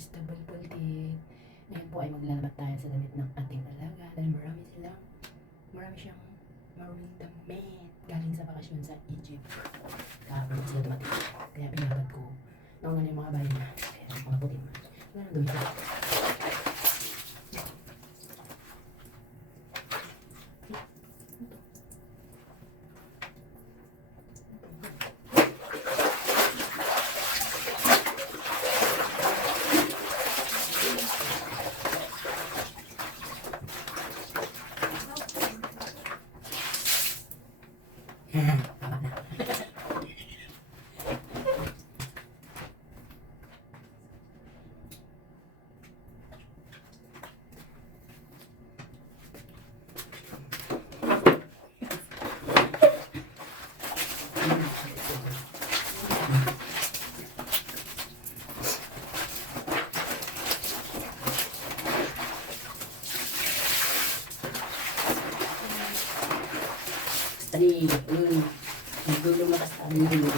Cristobal Pultit. Ngayon po ay maglalabat tayo sa damit ng ating alaga dahil marami siyang maruming damit galing sa bakasyon sa Egypt. Kahapon pa sila dumating. Kaya binabad ko. Nauna na yung mga bahay na. Kaya mga puti naman. Wala nang gawin ko. Tama na. Tadi, belum lepas tadi belum.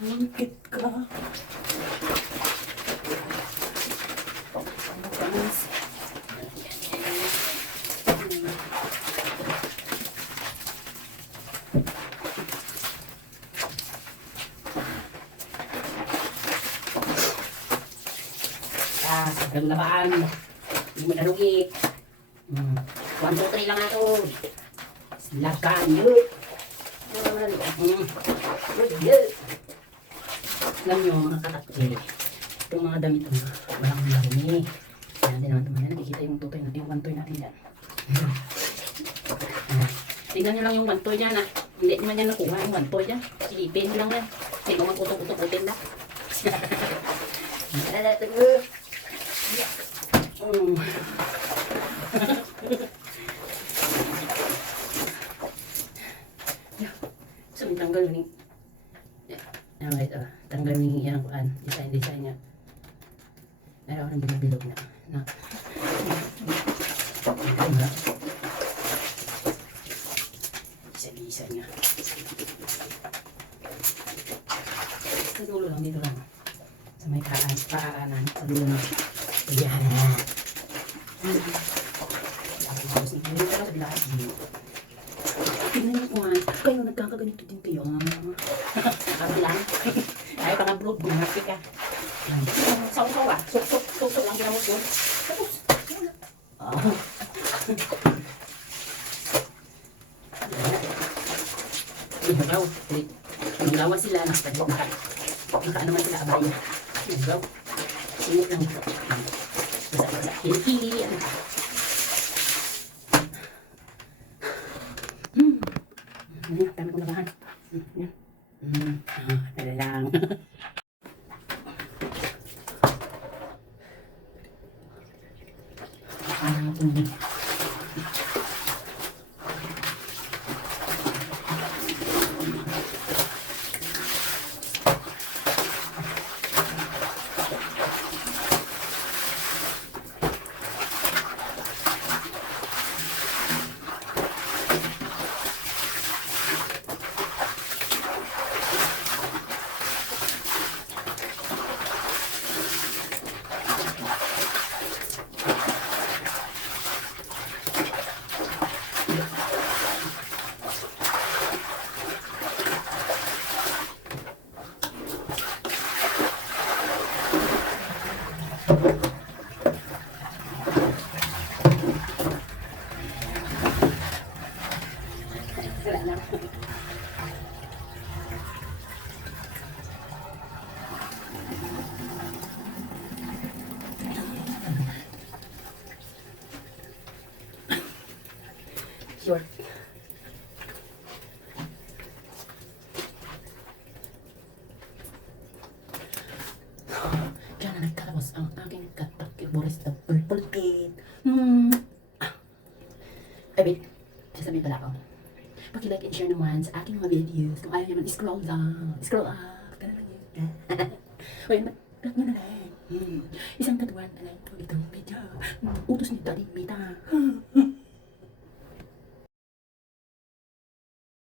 Mungkit ka. Sagang labaan. Hindi mo narugi. 1, 2, 3 lang ato. Silakan yun. Alam nyo mga katakti, itong mga damit na walang marumi. Yan din naman naman yan. Nakikita yung tutoy natin, yung wantoy natin yan. Tingnan nyo lang yung wantoy dyan ah. Hindi naman yan nakuha yung wantoy dyan. Silipin lang yan. Sino magputok-putok-putin na. So, tanggal ni tanggal ni yang desain niya. Meron ng bilog-bilog na. Isa niya. Sa dulo lang, dito lang. Sa may paanan, sa dulo na. Ayan na. Tapos, hindi ka lang sa bilahat. Tingnan niyo kung kayo nagkakaganito din kayo. Nakabilang. Ay, pang-upload. Bumaki ka. Saw-saw ah. Sok-sok lang ginamot yun. Tapos. Nagaw. Nagawa sila. Naka naman sila abay. Nagaw. Singit lang. Basa-basa. Hili-hili yan. Dami kong labahan. Yan. Tala lang. Sure. Diyan na nagtatapos ang aking katakip-boris na pulpulkit. Ay, wait. Sasabihin pala ako. Paki-like and share naman sa aking mga videos. Kung ayaw naman, scroll down. Scroll up. Ganun lang yun. O yun, like nyo na lang. Isang katuwan na lang po itong video. Utos ni Daddy Mita.